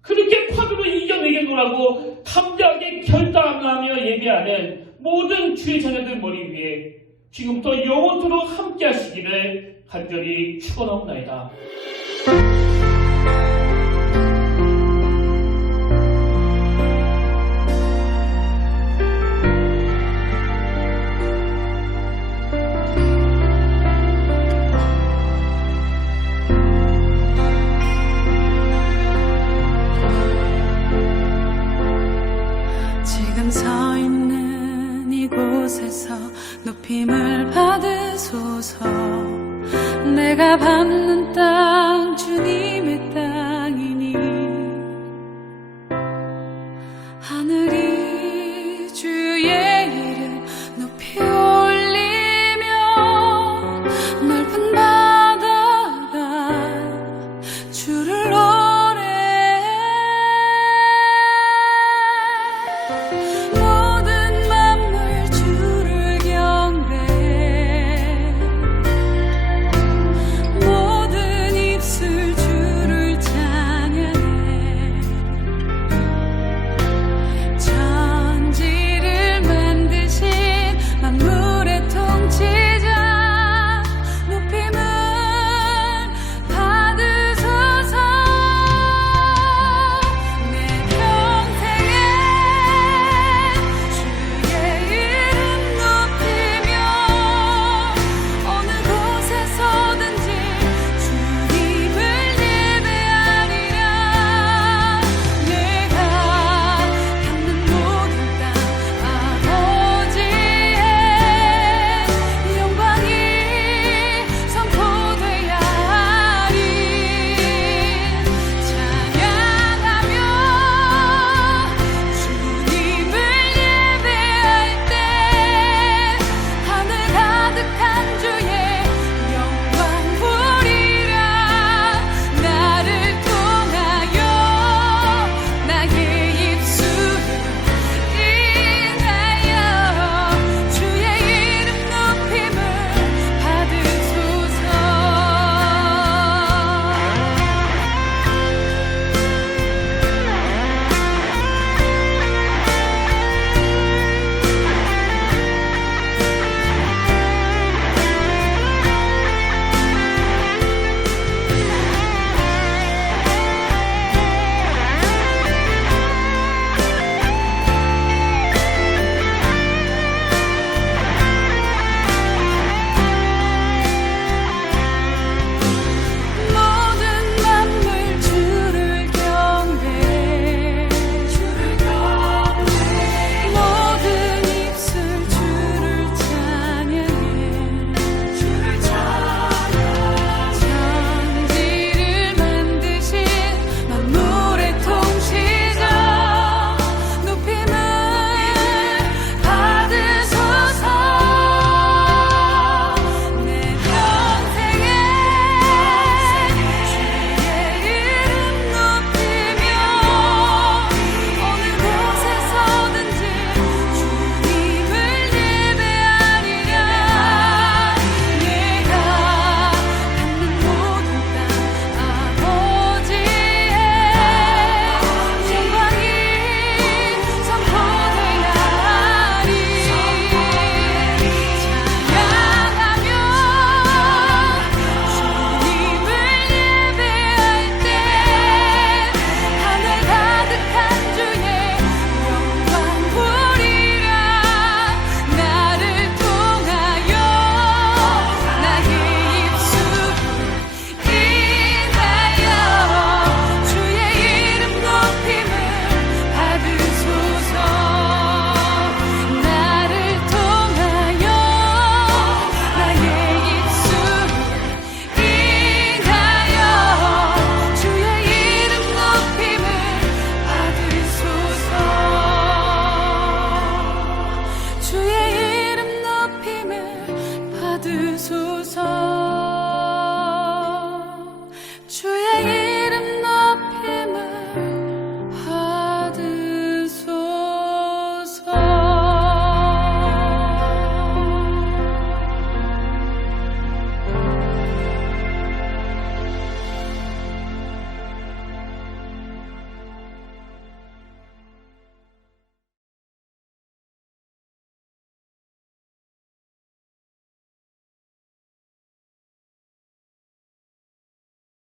그렇게 파도를 이겨내겠노라고 담대하게 결단하며 예배하는 모든 주의 자녀들 머리 위에 지금부터 영원토록 함께 하시기를 간절히 축원하옵나이다. 지금 서 있는 이곳에서 높임을 받으소서. 내가 받는